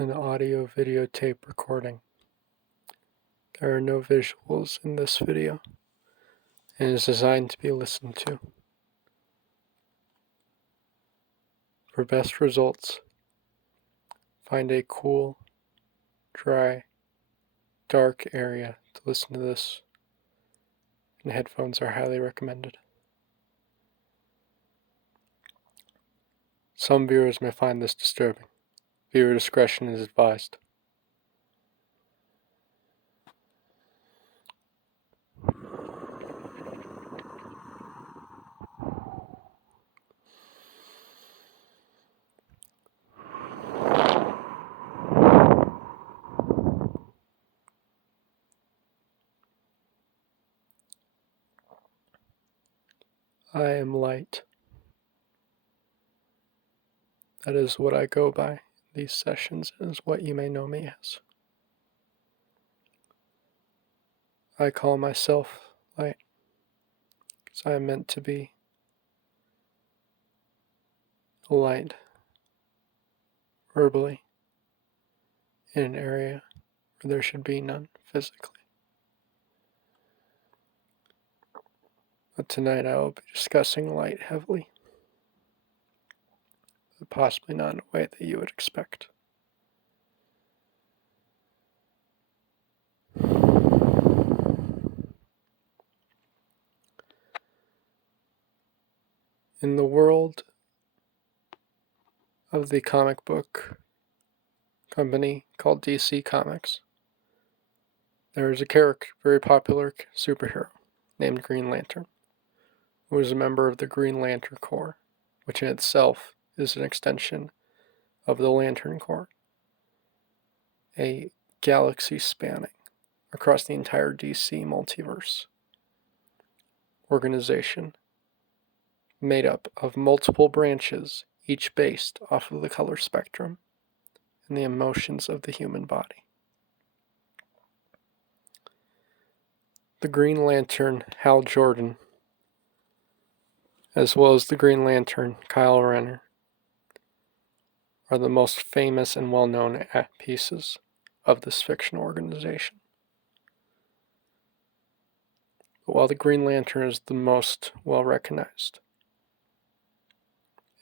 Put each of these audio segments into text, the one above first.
an audio videotape recording. There are no visuals in this video, and is designed to be listened to. For best results, find a cool, dry, dark area to listen to this, and headphones are highly recommended. Some viewers may find this disturbing. Viewer discretion is advised. I am light. That is what I go by in these sessions, and is what you may know me as. I call myself light, because I am meant to be a light, verbally, in an area where there should be none physically. But tonight I will be discussing light heavily, but possibly not in a way that you would expect. In the world of the comic book company called DC Comics, there is a very popular superhero named Green Lantern, who is a member of the Green Lantern Corps, which in itself is an extension of the Lantern Corps, a galaxy spanning across the entire DC multiverse organization made up of multiple branches, each based off of the color spectrum and the emotions of the human body. The Green Lantern Hal Jordan, as well as the Green Lantern Kyle Rayner, are the most famous and well-known pieces of this fiction organization. But while the Green Lantern is the most well-recognized,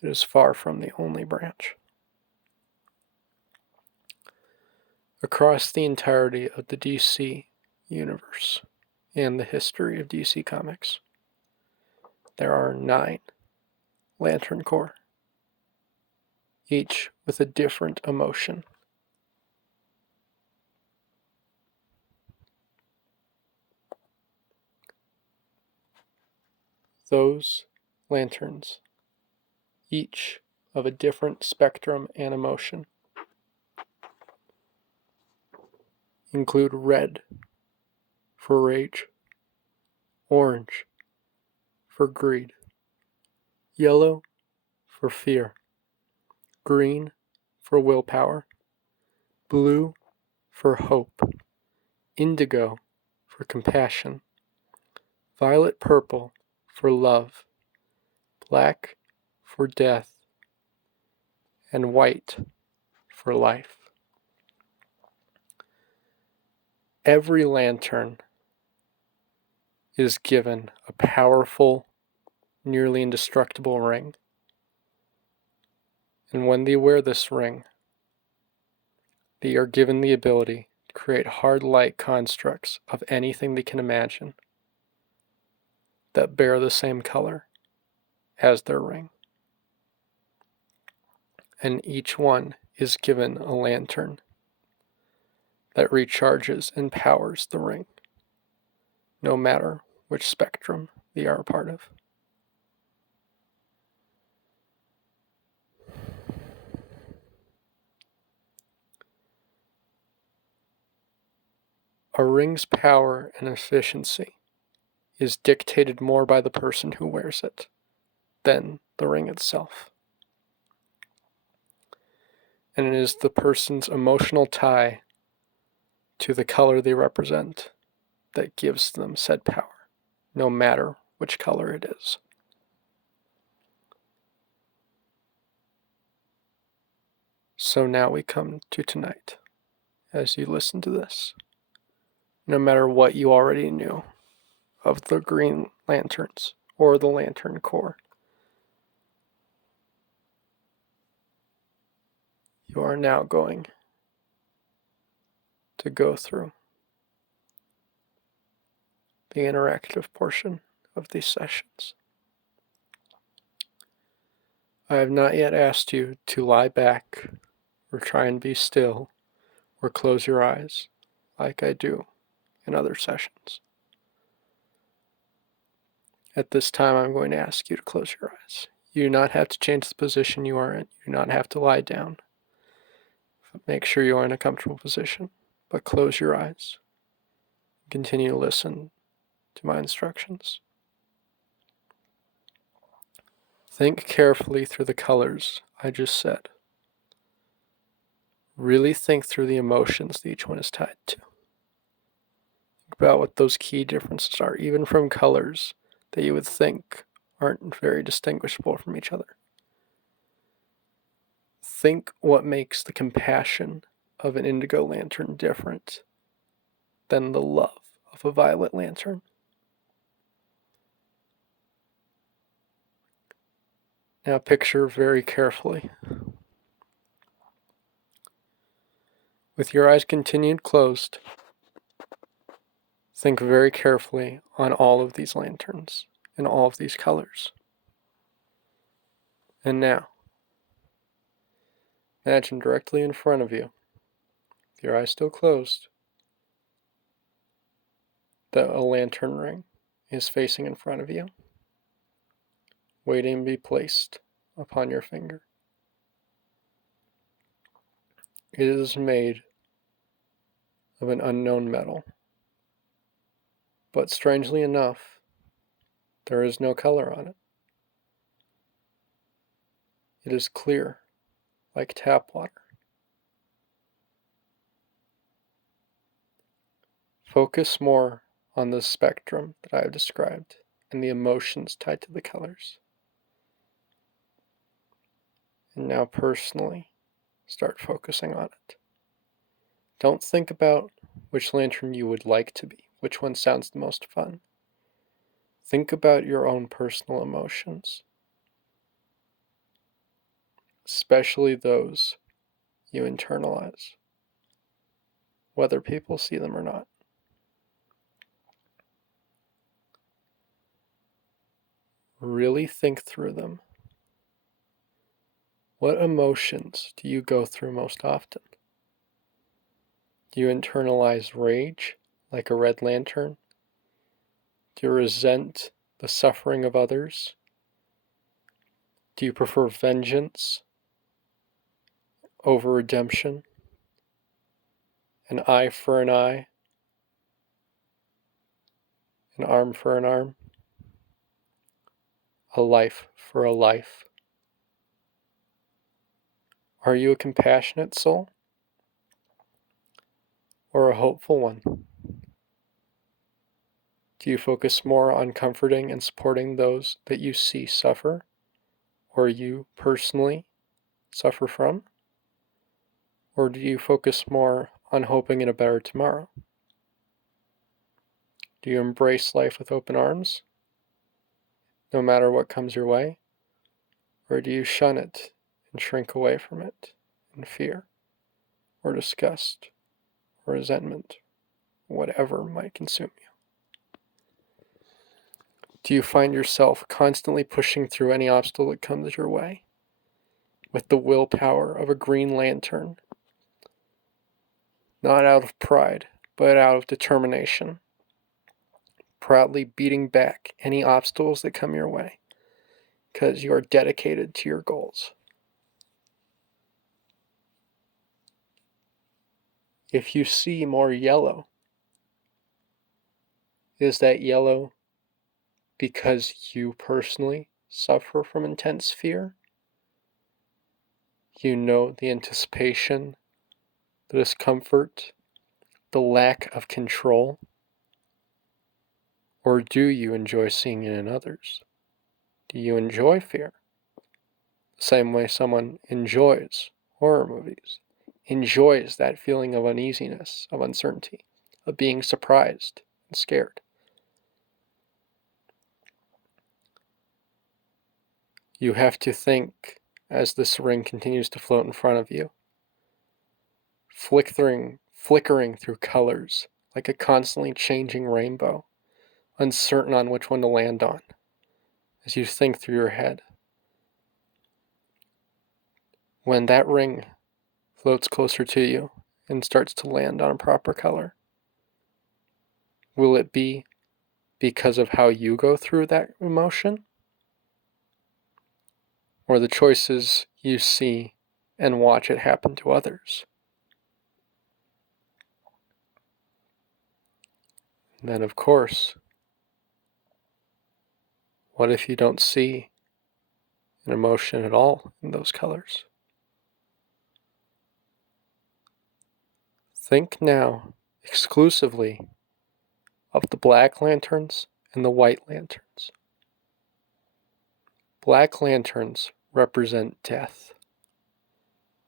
it is far from the only branch. Across the entirety of the DC universe and the history of DC Comics, there are 9 Lantern Corps, each with a different emotion. Those lanterns, each of a different spectrum and emotion, include red for rage, orange for greed, yellow for fear, green for willpower, blue for hope, indigo for compassion, violet purple for love, black for death, and white for life. Every lantern is given a powerful, nearly indestructible ring. And when they wear this ring, they are given the ability to create hard light constructs of anything they can imagine that bear the same color as their ring. And each one is given a lantern that recharges and powers the ring, no matter which spectrum they are a part of. A ring's power and efficiency is dictated more by the person who wears it than the ring itself. And it is the person's emotional tie to the color they represent that gives them said power, no matter which color it is. So now we come to tonight. As you listen to this, no matter what you already knew of the green lanterns or the lantern core, you are now going to go through the interactive portion of these sessions. I have not yet asked you to lie back or try and be still or close your eyes like I do in other sessions. At this time, I'm going to ask you to close your eyes. You do not have to change the position you are in. You do not have to lie down. Make sure you are in a comfortable position, but close your eyes. Continue to listen to my instructions. Think carefully through the colors I just said. Really think through the emotions that each one is tied to. Think about what those key differences are, even from colors that you would think aren't very distinguishable from each other. Think what makes the compassion of an indigo lantern different than the love of a violet lantern. Now picture very carefully, with your eyes continued closed, think very carefully on all of these lanterns and all of these colors. And now, imagine directly in front of you, with your eyes still closed, that a lantern ring is facing in front of you, waiting to be placed upon your finger. It is made of an unknown metal, but strangely enough, there is no color on it. It is clear, like tap water. Focus more on the spectrum that I have described and the emotions tied to the colors. And now personally, start focusing on it. Don't think about which lantern you would like to be, which one sounds the most fun. Think about your own personal emotions, especially those you internalize, whether people see them or not. Really think through them. What emotions do you go through most often? Do you internalize rage, like a red lantern? Do you resent the suffering of others? Do you prefer vengeance over redemption? An eye for an eye? An arm for an arm? A life for a life? Are you a compassionate soul? Or a hopeful one? Do you focus more on comforting and supporting those that you see suffer, or you personally suffer from? Or do you focus more on hoping in a better tomorrow? Do you embrace life with open arms, no matter what comes your way? Or do you shun it and shrink away from it in fear, or disgust, or resentment, whatever might consume you? Do you find yourself constantly pushing through any obstacle that comes your way with the willpower of a green lantern, not out of pride, but out of determination, proudly beating back any obstacles that come your way because you are dedicated to your goals? If you see more yellow, is that yellow because you personally suffer from intense fear? You know the anticipation, the discomfort, the lack of control? Or do you enjoy seeing it in others? Do you enjoy fear? The same way someone enjoys horror movies, enjoys that feeling of uneasiness, of uncertainty, of being surprised and scared. You have to think as this ring continues to float in front of you, flickering through colors like a constantly changing rainbow, uncertain on which one to land on as you think through your head. When that ring floats closer to you and starts to land on a proper color, will it be because of how you go through that emotion? Or the choices you see and watch it happen to others? And then, of course, what if you don't see an emotion at all in those colors? Think now exclusively of the black lanterns and the white lanterns. Black lanterns represent death,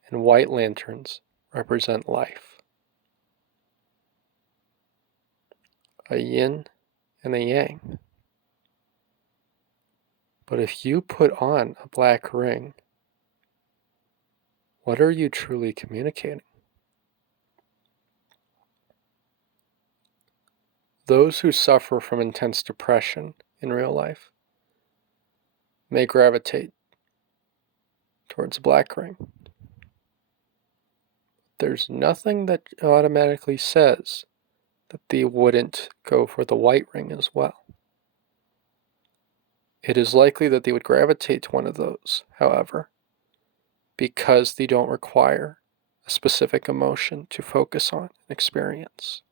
and white lanterns represent life. A yin and a yang. But if you put on a black ring, what are you truly communicating? Those who suffer from intense depression in real life may gravitate towards a black ring. There's nothing that automatically says that they wouldn't go for the white ring as well. It is likely that they would gravitate to one of those, however, because they don't require a specific emotion to focus on and experience.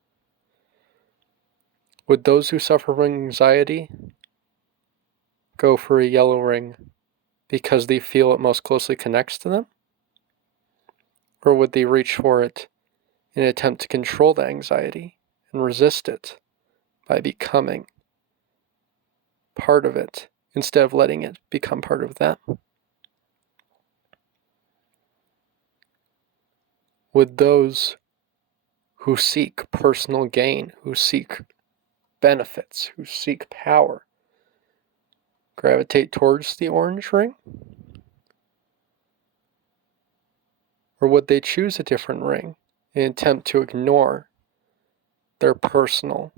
Would those who suffer from anxiety go for a yellow ring because they feel it most closely connects to them? Or would they reach for it in an attempt to control the anxiety and resist it by becoming part of it instead of letting it become part of them? Would those who seek personal gain, who seek benefits, who seek power, gravitate towards the orange ring? Or would they choose a different ring in an attempt to ignore their personal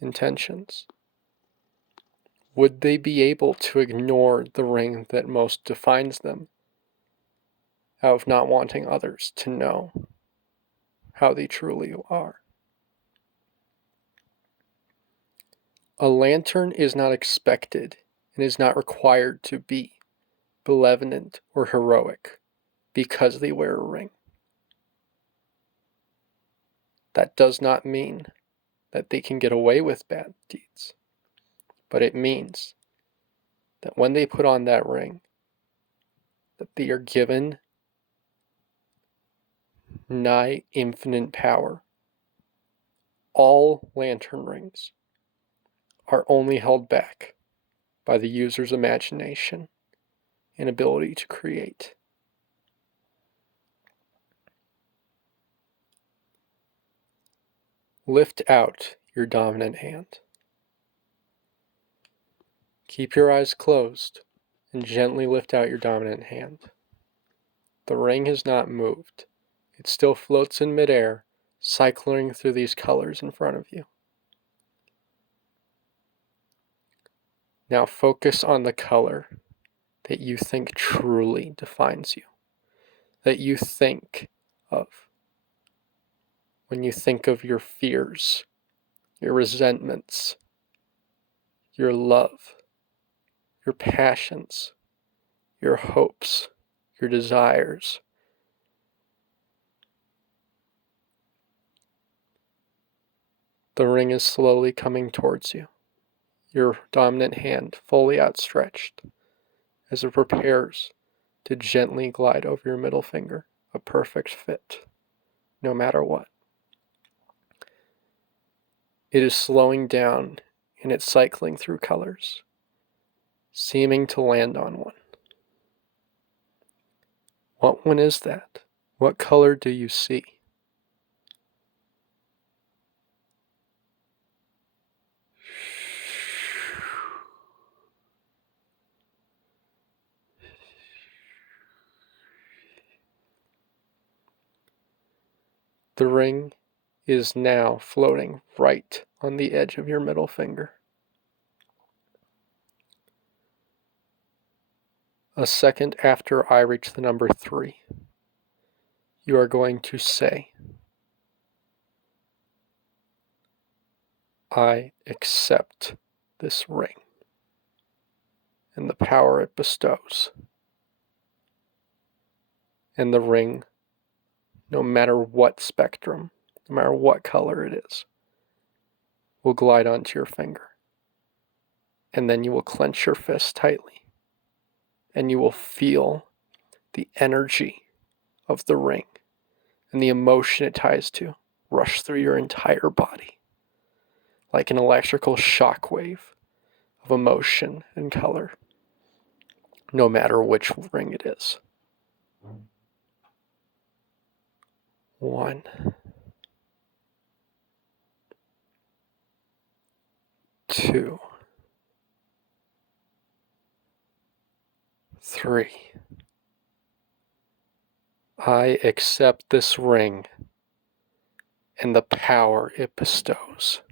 intentions? Would they be able to ignore the ring that most defines them out of not wanting others to know how they truly are? A lantern is not expected and is not required to be benevolent or heroic because they wear a ring. That does not mean that they can get away with bad deeds, but it means that when they put on that ring, that they are given nigh infinite power. All lantern rings are only held back by the user's imagination and ability to create. Lift out your dominant hand. Keep your eyes closed and gently lift out your dominant hand. The ring has not moved. It still floats in midair, cycling through these colors in front of you. Now focus on the color that you think truly defines you, that you think of when you think of your fears, your resentments, your love, your passions, your hopes, your desires. The ring is slowly coming towards you, your dominant hand fully outstretched as it prepares to gently glide over your middle finger, a perfect fit, no matter what. It is slowing down and it's cycling through colors, seeming to land on one. What one is that? What color do you see? The ring is now floating right on the edge of your middle finger. A second after I reach the number 3, you are going to say, I accept this ring and the power it bestows. And the ring, no matter what spectrum, no matter what color it is, will glide onto your finger. And then you will clench your fist tightly, and you will feel the energy of the ring and the emotion it ties to rush through your entire body like an electrical shock wave of emotion and color, no matter which ring it is. 1, 2, 3. I accept this ring and the power it bestows.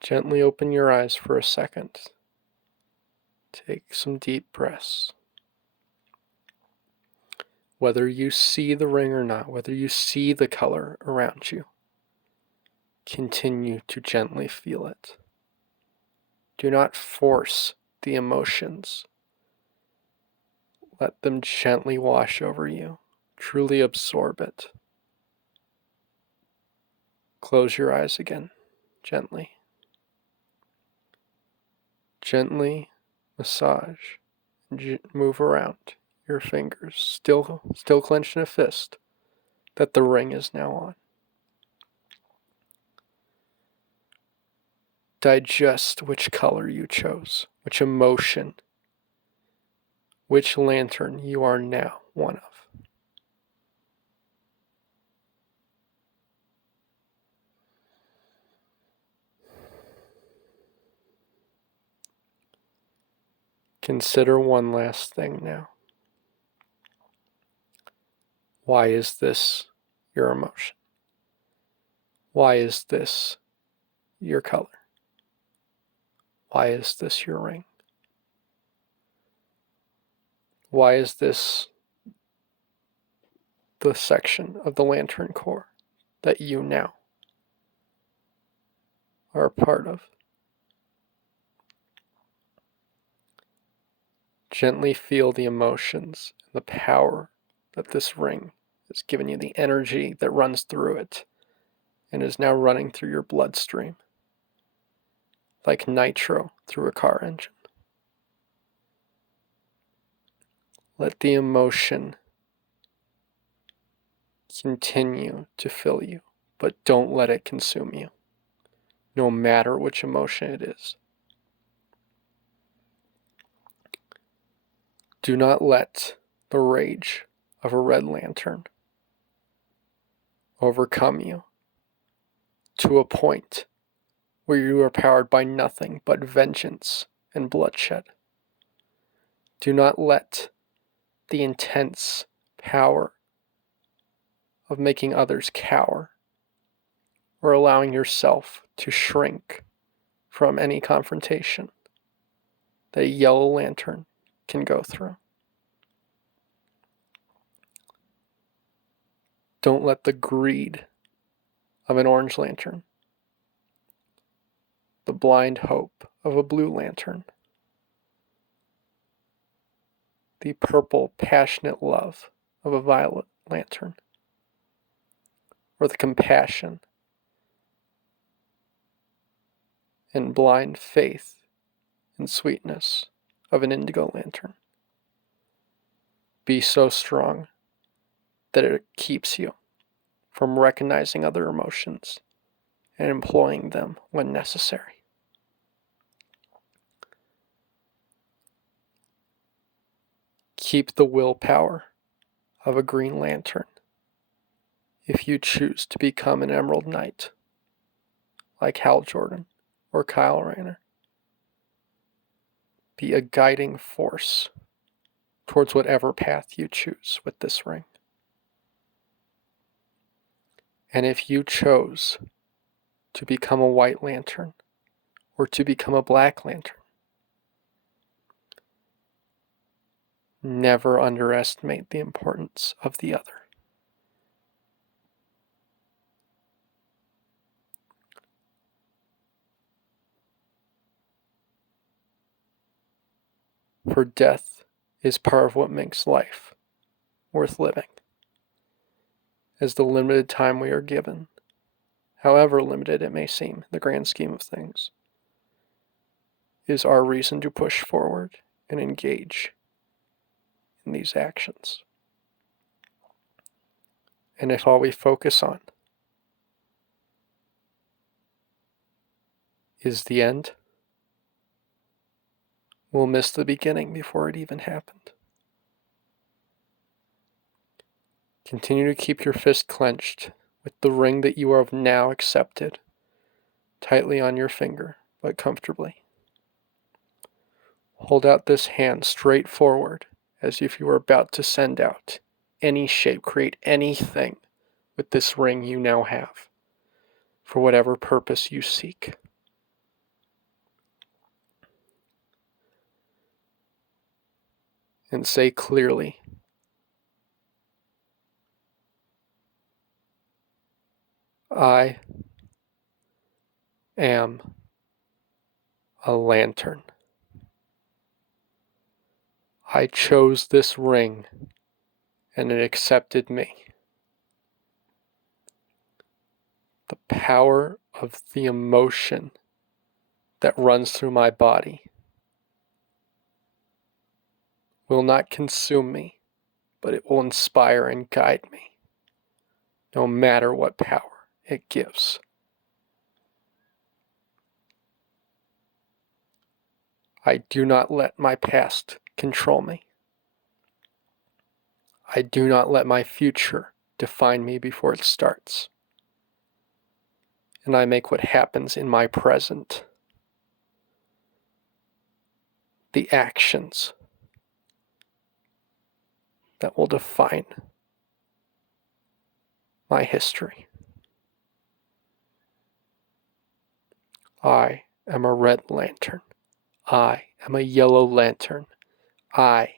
Gently open your eyes for a second. Take some deep breaths. Whether you see the ring or not, whether you see the color around you, continue to gently feel it. Do not force the emotions. Let them gently wash over you. Truly absorb it. Close your eyes again, gently. Gently massage, move around your fingers, still clenched in a fist, that the ring is now on. Digest which color you chose, which emotion, which lantern you are now one of. Consider one last thing now. Why is this your emotion? Why is this your color? Why is this your ring? Why is this the section of the lantern core that you now are a part of? Gently feel the emotions and the power that this ring has given you, the energy that runs through it and is now running through your bloodstream like nitro through a car engine. Let the emotion continue to fill you, but don't let it consume you, no matter which emotion it is. Do not let the rage of a red lantern overcome you to a point where you are powered by nothing but vengeance and bloodshed. Do not let the intense power of making others cower or allowing yourself to shrink from any confrontation that a yellow lantern can go through. Don't let the greed of an orange lantern, the blind hope of a blue lantern, the purple passionate love of a violet lantern, or the compassion and blind faith and sweetness of an indigo lantern be so strong that it keeps you from recognizing other emotions and employing them when necessary. Keep the willpower of a Green Lantern if you choose to become an Emerald Knight, like Hal Jordan or Kyle Rayner. Be a guiding force towards whatever path you choose with this ring. And if you chose to become a White Lantern or to become a Black Lantern, never underestimate the importance of the other. For death is part of what makes life worth living, as the limited time we are given, however limited it may seem in the grand scheme of things, is our reason to push forward and engage in these actions. And if all we focus on is the end, we'll miss the beginning before it even happened. Continue to keep your fist clenched with the ring that you have now accepted tightly on your finger, but comfortably. Hold out this hand straight forward as if you were about to send out any shape, create anything with this ring you now have for whatever purpose you seek. And say clearly, I am a lantern. I chose this ring and it accepted me. The power of the emotion that runs through my body will not consume me, but it will inspire and guide me, no matter what power it gives. I do not let my past control me. I do not let my future define me before it starts. And I make what happens in my present the actions that will define my history. I am a red lantern. I am a yellow lantern. I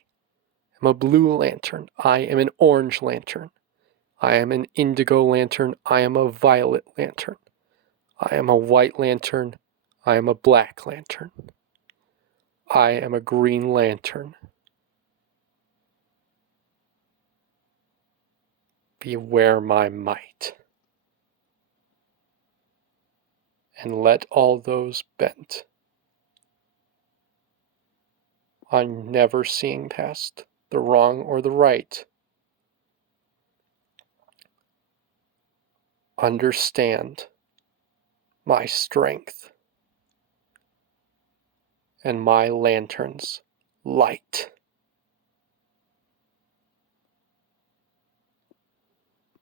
am a blue lantern. I am an orange lantern. I am an indigo lantern. I am a violet lantern. I am a white lantern. I am a black lantern. I am a green lantern. Beware my might. And let all those bent on never seeing past the wrong or the right understand my strength and my lantern's light.